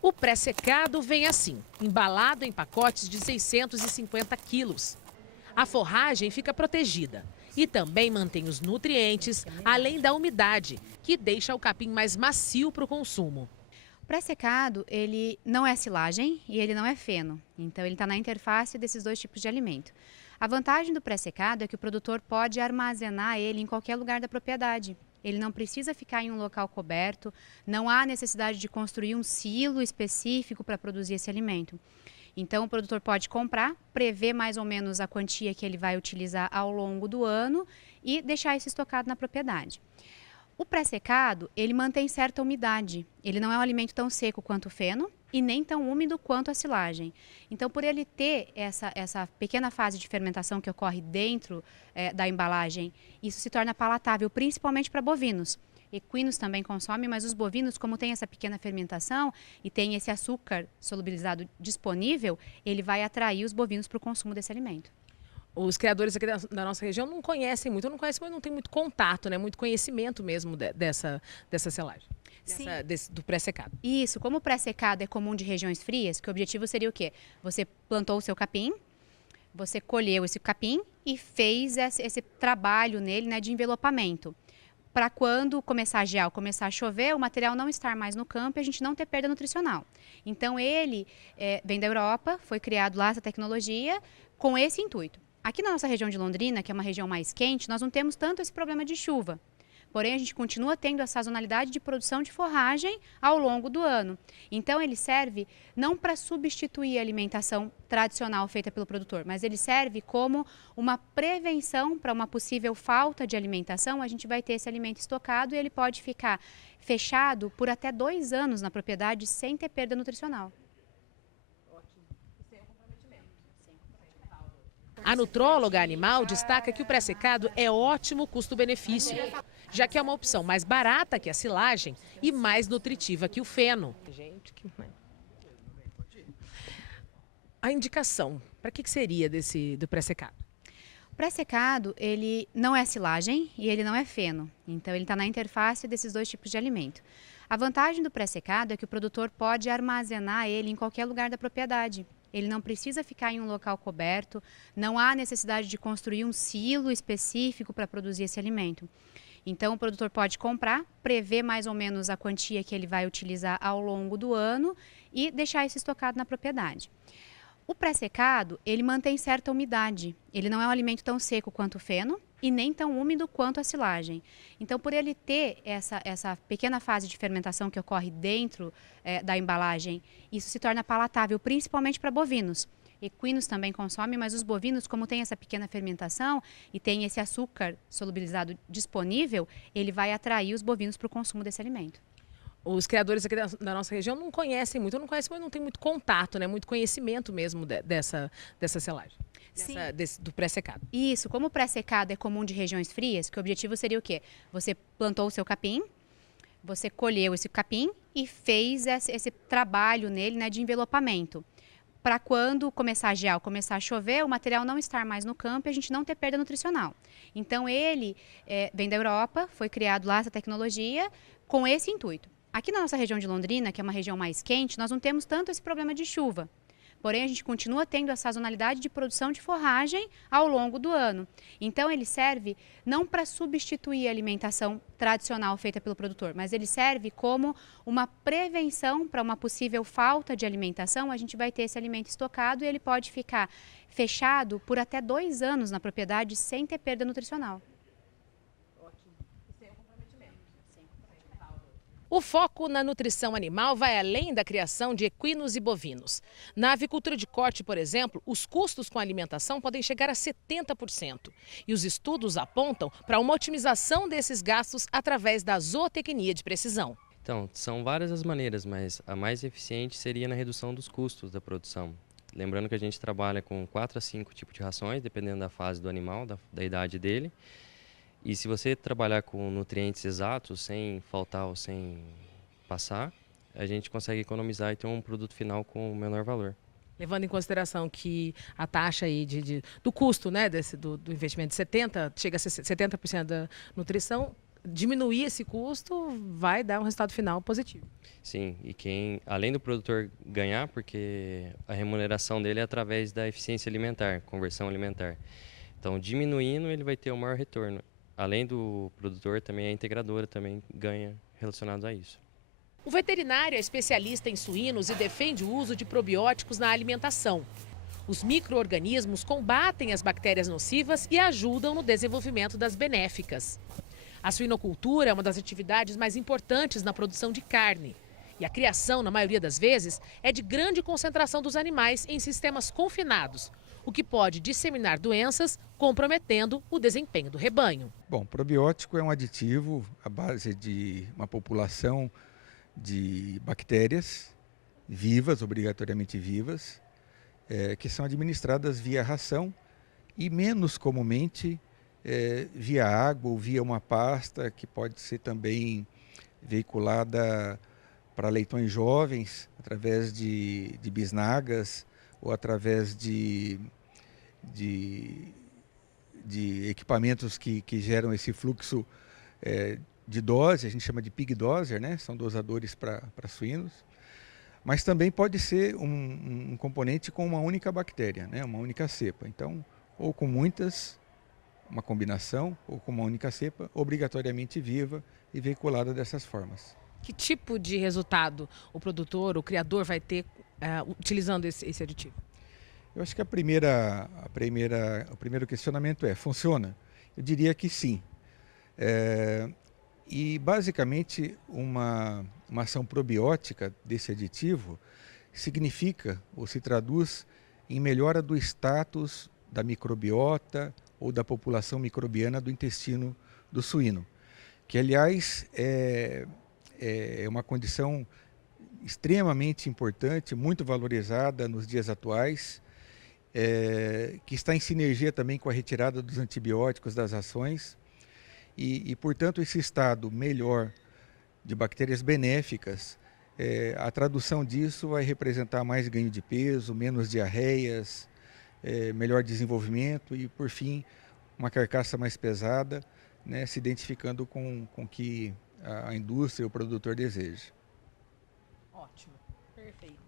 O pré-secado vem assim, embalado em pacotes de 650 quilos. A forragem fica protegida e também mantém os nutrientes, além da umidade, que deixa o capim mais macio para o consumo. O pré-secado, ele não é silagem e ele não é feno. Então, ele está na interface desses dois tipos de alimento. A vantagem do pré-secado é que o produtor pode armazenar ele em qualquer lugar da propriedade. Ele não precisa ficar em um local coberto, não há necessidade de construir um silo específico para produzir esse alimento. Então, o produtor pode comprar, prever mais ou menos a quantia que ele vai utilizar ao longo do ano e deixar isso estocado na propriedade. O pré-secado, ele mantém certa umidade. Ele não é um alimento tão seco quanto o feno e nem tão úmido quanto a silagem. Então, por ele ter essa pequena fase de fermentação que ocorre dentro da embalagem, isso se torna palatável, principalmente para bovinos. Equinos também consomem, mas os bovinos, como tem essa pequena fermentação e tem esse açúcar solubilizado disponível, ele vai atrair os bovinos para o consumo desse alimento. Os criadores aqui da nossa região não conhecem muito, eu não conheço, mas não tem muito contato, né? Muito conhecimento mesmo dessa selagem, do pré-secado. Isso, como o pré-secado é comum de regiões frias, que o objetivo seria o quê? Você plantou o seu capim, você colheu esse capim e fez esse trabalho nele, né, de envelopamento. Para quando começar a gear, começar a chover, o material não estar mais no campo e a gente não ter perda nutricional. Então ele vem da Europa, foi criado lá essa tecnologia com esse intuito. Aqui na nossa região de Londrina, que é uma região mais quente, nós não temos tanto esse problema de chuva. Porém, a gente continua tendo a sazonalidade de produção de forragem ao longo do ano. Então, ele serve não para substituir a alimentação tradicional feita pelo produtor, mas ele serve como uma prevenção para uma possível falta de alimentação. A gente vai ter esse alimento estocado e ele pode ficar fechado por até 2 anos na propriedade sem ter perda nutricional. A nutróloga animal destaca que o pré-secado é ótimo custo-benefício, já que é uma opção mais barata que a silagem e mais nutritiva que o feno. A indicação, para que seria do pré-secado? O pré-secado, ele não é silagem e ele não é feno. Então, ele está na interface desses dois tipos de alimento. A vantagem do pré-secado é que o produtor pode armazenar ele em qualquer lugar da propriedade. Ele não precisa ficar em um local coberto, não há necessidade de construir um silo específico para produzir esse alimento. Então, o produtor pode comprar, prever mais ou menos a quantia que ele vai utilizar ao longo do ano e deixar isso estocado na propriedade. O pré-secado, ele mantém certa umidade. Ele não é um alimento tão seco quanto o feno e nem tão úmido quanto a silagem. Então, por ele ter essa pequena fase de fermentação que ocorre dentro da embalagem, isso se torna palatável, principalmente para bovinos. Equinos também consomem, mas os bovinos, como tem essa pequena fermentação e tem esse açúcar solubilizado disponível, ele vai atrair os bovinos para o consumo desse alimento. Os criadores aqui da nossa região não conhecem muito, eu não conheço, mas não tem muito contato, né? Muito conhecimento mesmo dessa selagem, do pré-secado. Isso, como o pré-secado é comum de regiões frias, que o objetivo seria o quê? Você plantou o seu capim, você colheu esse capim e fez esse trabalho nele, né, de envelopamento. Para quando começar a gear, começar a chover, o material não estar mais no campo e a gente não ter perda nutricional. Então, ele vem da Europa, foi criado lá essa tecnologia com esse intuito. Aqui na nossa região de Londrina, que é uma região mais quente, nós não temos tanto esse problema de chuva. Porém, a gente continua tendo a sazonalidade de produção de forragem ao longo do ano. Então, ele serve não para substituir a alimentação tradicional feita pelo produtor, mas ele serve como uma prevenção para uma possível falta de alimentação. A gente vai ter esse alimento estocado e ele pode ficar fechado por até 2 anos na propriedade sem ter perda nutricional. O foco na nutrição animal vai além da criação de equinos e bovinos. Na avicultura de corte, por exemplo, os custos com a alimentação podem chegar a 70%. E os estudos apontam para uma otimização desses gastos através da zootecnia de precisão. Então, são várias as maneiras, mas a mais eficiente seria na redução dos custos da produção. Lembrando que a gente trabalha com 4 a 5 tipos de rações, dependendo da fase do animal, da idade dele. E se você trabalhar com nutrientes exatos, sem faltar ou sem passar, a gente consegue economizar e ter um produto final com menor valor. Levando em consideração que a taxa aí do custo, né, do investimento de 70% chega a ser 70% da nutrição, diminuir esse custo vai dar um resultado final positivo. Sim, e além do produtor ganhar, porque a remuneração dele é através da eficiência alimentar, conversão alimentar. Então, diminuindo, ele vai ter o maior retorno. Além do produtor, também a integradora também ganha relacionado a isso. O veterinário é especialista em suínos e defende o uso de probióticos na alimentação. Os micro-organismos combatem as bactérias nocivas e ajudam no desenvolvimento das benéficas. A suinocultura é uma das atividades mais importantes na produção de carne. E a criação, na maioria das vezes, é de grande concentração dos animais em sistemas confinados, o que pode disseminar doenças, comprometendo o desempenho do rebanho. Bom, probiótico é um aditivo à base de uma população de bactérias vivas, obrigatoriamente vivas, que são administradas via ração e menos comumente via água ou via uma pasta que pode ser também veiculada para leitões jovens através de bisnagas ou através de equipamentos que geram esse fluxo de dose, a gente chama de pig doser, né? São dosadores para suínos. Mas também pode ser um componente com uma única bactéria, né? Uma única cepa. Então, ou com muitas, uma combinação, ou com uma única cepa, obrigatoriamente viva e veiculada dessas formas. Que tipo de resultado o produtor, o criador vai ter utilizando esse aditivo? Eu acho que o primeiro questionamento funciona? Eu diria que sim. E basicamente uma ação probiótica desse aditivo significa ou se traduz em melhora do status da microbiota ou da população microbiana do intestino do suíno, que aliás é uma condição extremamente importante, muito valorizada nos dias atuais, que está em sinergia também com a retirada dos antibióticos das rações e portanto, esse estado melhor de bactérias benéficas, a tradução disso vai representar mais ganho de peso, menos diarreias, melhor desenvolvimento e, por fim, uma carcaça mais pesada, né, se identificando com o que a indústria e o produtor desejam. Ótimo, perfeito.